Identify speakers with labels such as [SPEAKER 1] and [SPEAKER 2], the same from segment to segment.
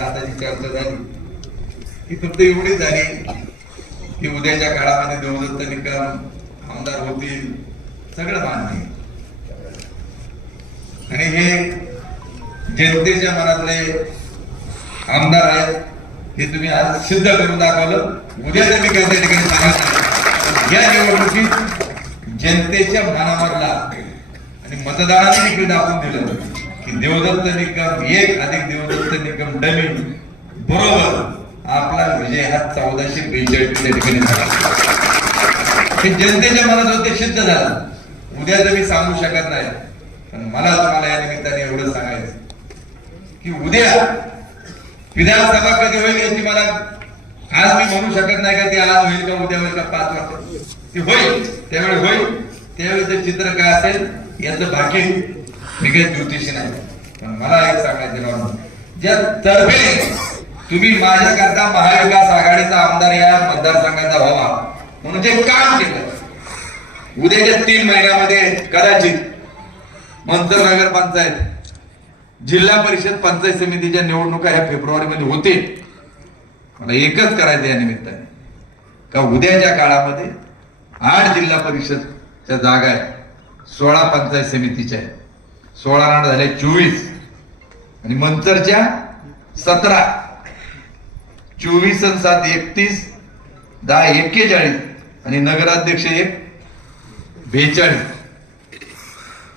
[SPEAKER 1] म्हणजे ही फक्त एवढीच झाली की उद्याच्या काळामध्ये देवदत्त निकम आमदार होतील सगळं मान्य आणि हे जनतेच्या मनातले आमदार आहेत हे तुम्ही आज सिद्ध करून दाखवलं. उद्या तर मी काय त्या ठिकाणी सांगत या निवडणुकीत जनतेच्या मनावरला आणि मतदारांनी देखील दाखवून दिलं. की देवदत्त निकम एक अधिक देवदत्त निकम डमी. बरोबर. आपला विजय हा चौदाशे बेचाळीस त्या ठिकाणी झाला. हे जनतेच्या मनात होते सिद्ध झालं. उद्या तर मी सांगू शकत नाही. पण मला तुम्हाला या निमित्ताने एवढं सांगायचं की उद्या विधानसभा कधी होईल याची मला आज मी म्हणू शकत नाही का ते आज होईल का उद्या होईल का पाच वाजता. ते होईल. त्यावेळी होईल. त्यावेळेचं चित्र काय असेल याचं बाकी मी काही ज्योतिषी नाही. पण मला एक सांगायचं राहून ज्या तर्फे तुम्ही माझ्याकरता महाविकास आघाडीचा आमदार या मतदारसंघाचा व्हावा. म्हणून जे काम केलं. उद्याच्या तीन महिन्यामध्ये कदाचित मंत्र नगर पंचायत जिल्हा परिषद पंचायत समितीच्या निवडणुका ह्या फेब्रुवारी मध्ये होते मला एकच करायचं या निमित्ताने. का उद्याच्या काळामध्ये आठ जिल्हा परिषदच्या जागा आहेत सोळा पंचायत समितीच्या आहेत. सोळा नाड झाले चोवीस. आणि मंचरच्या सतरा. चोवीस आणि सात एकतीस. दहा एक्केचाळीस. आणि नगराध्यक्ष एक बेचाळीस.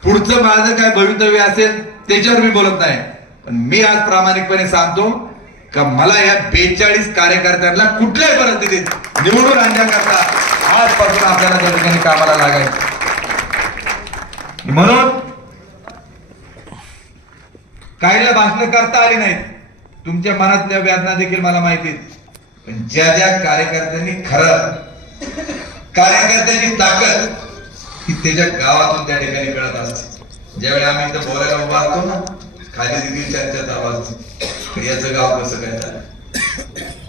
[SPEAKER 1] पुढचं माझं काय भवितव्य असेल त्याच्यावर मी बोलत नाही. पण मी आज प्रामाणिकपणे सांगतो का मला या बेचाळीस कार्यकर्त्यांना कुठल्याही परिस्थितीत निवडून आणण्याकरता आजपासून आपल्याला त्या ठिकाणी कामाला लागायचं. म्हणून काहीला भाषण करता आली नाहीत. तुमच्या मनातल्या वेदना देखील मला माहिती पण ज्या ज्या कार्यकर्त्यांनी खरं कार्यकर्त्यांची ताकद ही त्याच्या गावातून त्या ठिकाणी कळत असते. ज्यावेळी आम्ही इथं बोलायला उभा असतो ना खाली दिली चर्चा चालू असते याचं गाव कसं काय झालं?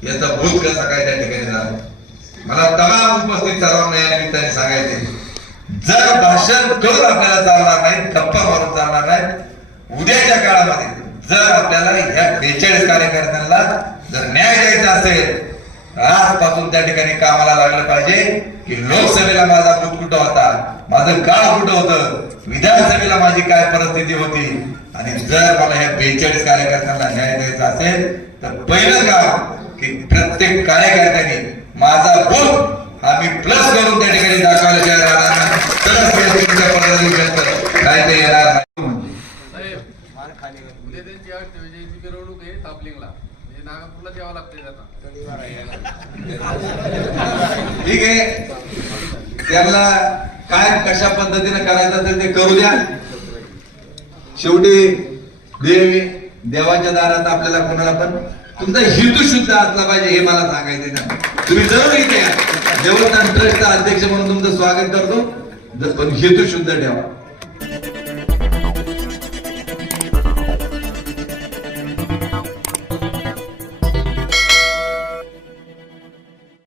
[SPEAKER 1] याचा भूत कसा काय त्या ठिकाणी झाला? मला तमाम उपस्थित सर्वांना या निमित्ताने सांगायचे जर भाषण करून आपल्याला चालणार नाही गप्पा मारून चालणार नाही उद्याच्या काळामध्ये जर आपल्याला ह्या बेचाळीस कार्यकर्त्यांना जर न्याय द्यायचा असेल आजपासून त्या ठिकाणी कामाला लागलं पाहिजे की लोकसभेला माझा बूथ कुठं होता? माझं गाव कुठं होतं? विधानसभेला माझी काय परिस्थिती होती? आणि जर मला ह्या बेचाळीस कार्यकर्त्यांना न्याय द्यायचा असेल तर पहिलं काम की प्रत्येक कार्यकर्त्यांनी माझा बूथ हा मी प्लस करून त्या ठिकाणी दाखवायला तयार राहणार तरच मी तुमच्या पदाधिकाऱ्यांचं काय ते येणार नाही
[SPEAKER 2] साहेब उद्या त्यांची अष्टविजयीची तापलिंगला म्हणजे नागपूरला द्यावं लागते त्यांना.
[SPEAKER 1] ठीक आहे. त्यांना काय कशा पद्धतीने करायचं असेल ते करू द्या. शेवटी देवी देवाच्या दारात आपल्याला कोणाला पण तुमचा हेतू शुद्ध असला पाहिजे हे मला सांगायचं ना तुम्ही जरूर इथे या. देवस्थान ट्रस्टचा अध्यक्ष म्हणून तुमचं स्वागत करतो. पण हेतू शुद्ध ठेवा.